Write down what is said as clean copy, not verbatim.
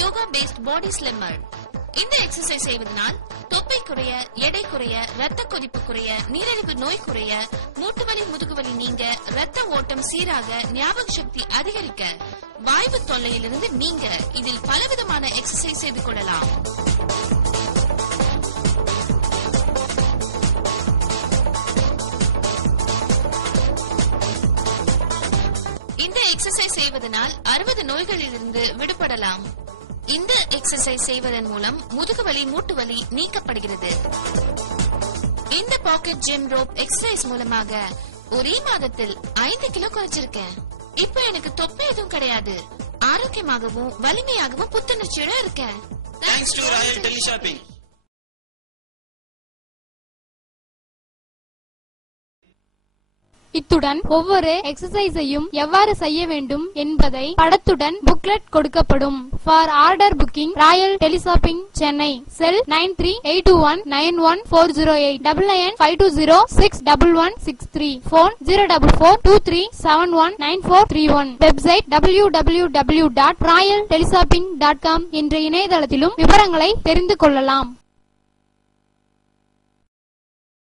Yoga paste பாடி slimmer. இந்த exercise செய்வதனால் தொப்பை குறைய, எடை குறைய, ரத்த கொதிப்பு குறைய, நீரிழிவு நோய் குறைய, மூட்டுவலி முதுகுவலி நீங்க, ரத்த ஓட்டம் சீராக, ஞாபக சக்தி அதிகரிக்க, வாய்வு தொல்லையிலிருந்து நீங்க இதில் பலவிதமான எக்ஸசைஸ் செய்து கொள்ளலாம். இந்த எக்ஸசைஸ் செய்வதனால் 60 நோய்களிலிருந்து விடுபடலாம். இந்த எக்ஸசைஸ் செய்வதன் மூலம் முதுகுவலி மூட்டுவலி நீக்கப்படுகிறது. இந்த பாக்கெட் ஜிம் ரோப் எக்ஸசைஸ் மூலமாக ஒரே மாதத்தில் 5 கிலோ குறைச்சிருக்கேன். இப்ப எனக்கு தொப்பை எதுவும் கிடையாது. ஆரோக்கியமாகவும் வலிமையாகவும் புத்துணர்ச்சியோட இருக்கேன். Thanks to Royal Teleshopping. இத்துடன் ஒவ்வொரு எக்ஸசைஸையும் எவ்வாறு செய்ய வேண்டும் என்பதை படத்துடன் புக்லெட் கொடுக்கப்படும். For order booking Royal Teleshopping, Chennai. Cell 9382191408 9952061163. Phone 04423719431. Website www.royalteleshopping.com என்ற இணையதளத்திலும் விவரங்களை தெரிந்து கொள்ளலாம்.